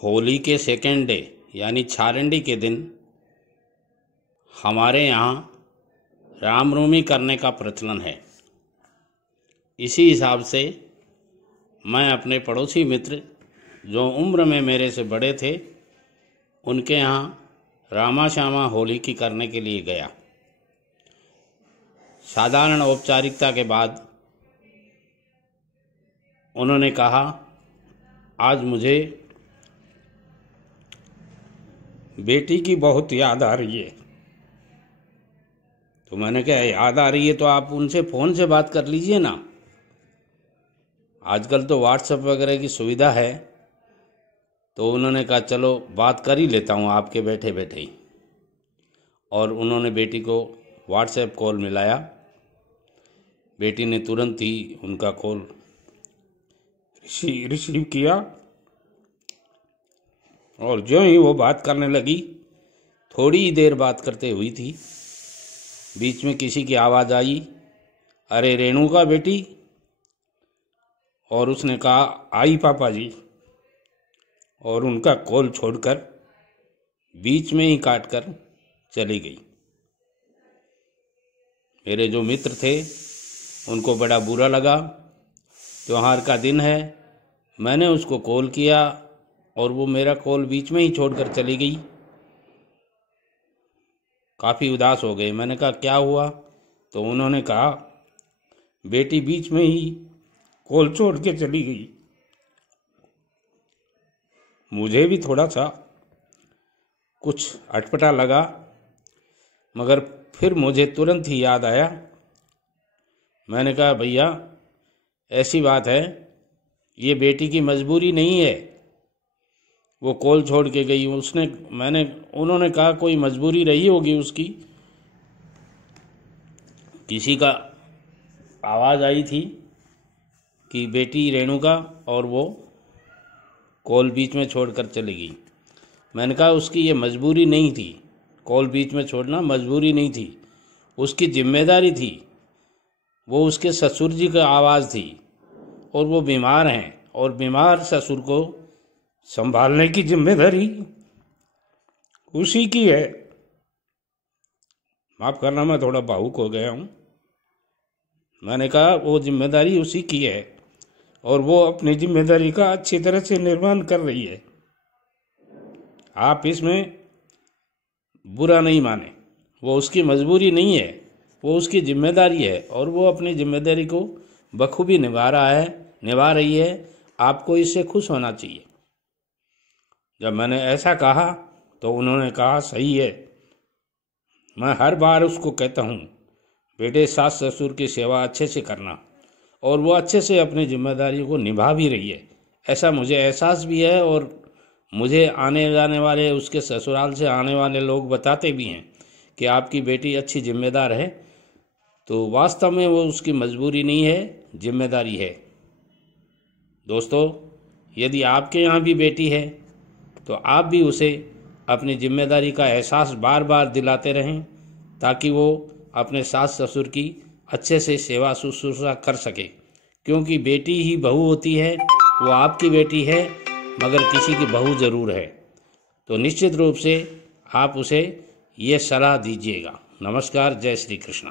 होली के second day यानी छारंडी के दिन हमारे यहाँ रामनवमी करने का प्रचलन है। इसी हिसाब से मैं अपने पड़ोसी मित्र जो उम्र में मेरे से बड़े थे उनके यहाँ रामा श्यामा होली की करने के लिए गया। साधारण औपचारिकता के बाद उन्होंने कहा, आज मुझे बेटी की बहुत याद आ रही है। तो मैंने कहा, याद आ रही है तो आप उनसे फ़ोन से बात कर लीजिए ना। आजकल तो व्हाट्सएप वगैरह की सुविधा है। तो उन्होंने कहा, चलो बात कर ही लेता हूँ आपके बैठे बैठे ही। और उन्होंने बेटी को व्हाट्सएप कॉल मिलाया। बेटी ने तुरंत ही उनका कॉल रिसीव किया और जो ही वो बात करने लगी, थोड़ी ही देर बात करते हुई थी, बीच में किसी की आवाज़ आई, अरे रेणुका बेटी। और उसने कहा, आई पापा जी। और उनका कॉल छोड़कर बीच में ही काटकर चली गई। मेरे जो मित्र थे उनको बड़ा बुरा लगा। त्योहार का दिन है, मैंने उसको कॉल किया और वो मेरा कॉल बीच में ही छोड़कर चली गई। काफ़ी उदास हो गए। मैंने कहा, क्या हुआ? तो उन्होंने कहा, बेटी बीच में ही कॉल छोड़ के चली गई। मुझे भी थोड़ा सा कुछ अटपटा लगा, मगर फिर मुझे तुरंत ही याद आया। मैंने कहा, भैया ऐसी बात है, ये बेटी की मजबूरी नहीं है, वो कॉल छोड़ के गई। उन्होंने कहा, कोई मजबूरी रही होगी उसकी। किसी का आवाज़ आई थी कि बेटी रेणुका, और वो कॉल बीच में छोड़कर चली गई। मैंने कहा, उसकी ये मजबूरी नहीं थी, कॉल बीच में छोड़ना मजबूरी नहीं थी, उसकी जिम्मेदारी थी। वो उसके ससुर जी की आवाज़ थी और वो बीमार हैं, और बीमार ससुर को संभालने की जिम्मेदारी उसी की है। माफ़ करना, मैं थोड़ा भावुक हो गया हूँ। मैंने कहा, वो जिम्मेदारी उसी की है और वो अपनी जिम्मेदारी का अच्छी तरह से निर्वहन कर रही है। आप इसमें बुरा नहीं माने, वो उसकी मजबूरी नहीं है, वो उसकी जिम्मेदारी है और वो अपनी जिम्मेदारी को बखूबी निभा रही है। आपको इससे खुश होना चाहिए। जब मैंने ऐसा कहा तो उन्होंने कहा, सही है, मैं हर बार उसको कहता हूँ, बेटे सास ससुर की सेवा अच्छे से करना, और वो अच्छे से अपनी जिम्मेदारी को निभा भी रही है। ऐसा मुझे एहसास भी है और मुझे आने जाने वाले, उसके ससुराल से आने वाले लोग बताते भी हैं कि आपकी बेटी अच्छी जिम्मेदार है। तो वास्तव में वो उसकी मजबूरी नहीं है, जिम्मेदारी है। दोस्तों, यदि आपके यहाँ भी बेटी है तो आप भी उसे अपनी जिम्मेदारी का एहसास बार बार दिलाते रहें, ताकि वो अपने सास ससुर की अच्छे से सेवा शुश्रूषा कर सके। क्योंकि बेटी ही बहू होती है, वो आपकी बेटी है मगर किसी की बहू ज़रूर है। तो निश्चित रूप से आप उसे ये सलाह दीजिएगा। नमस्कार, जय श्री कृष्ण।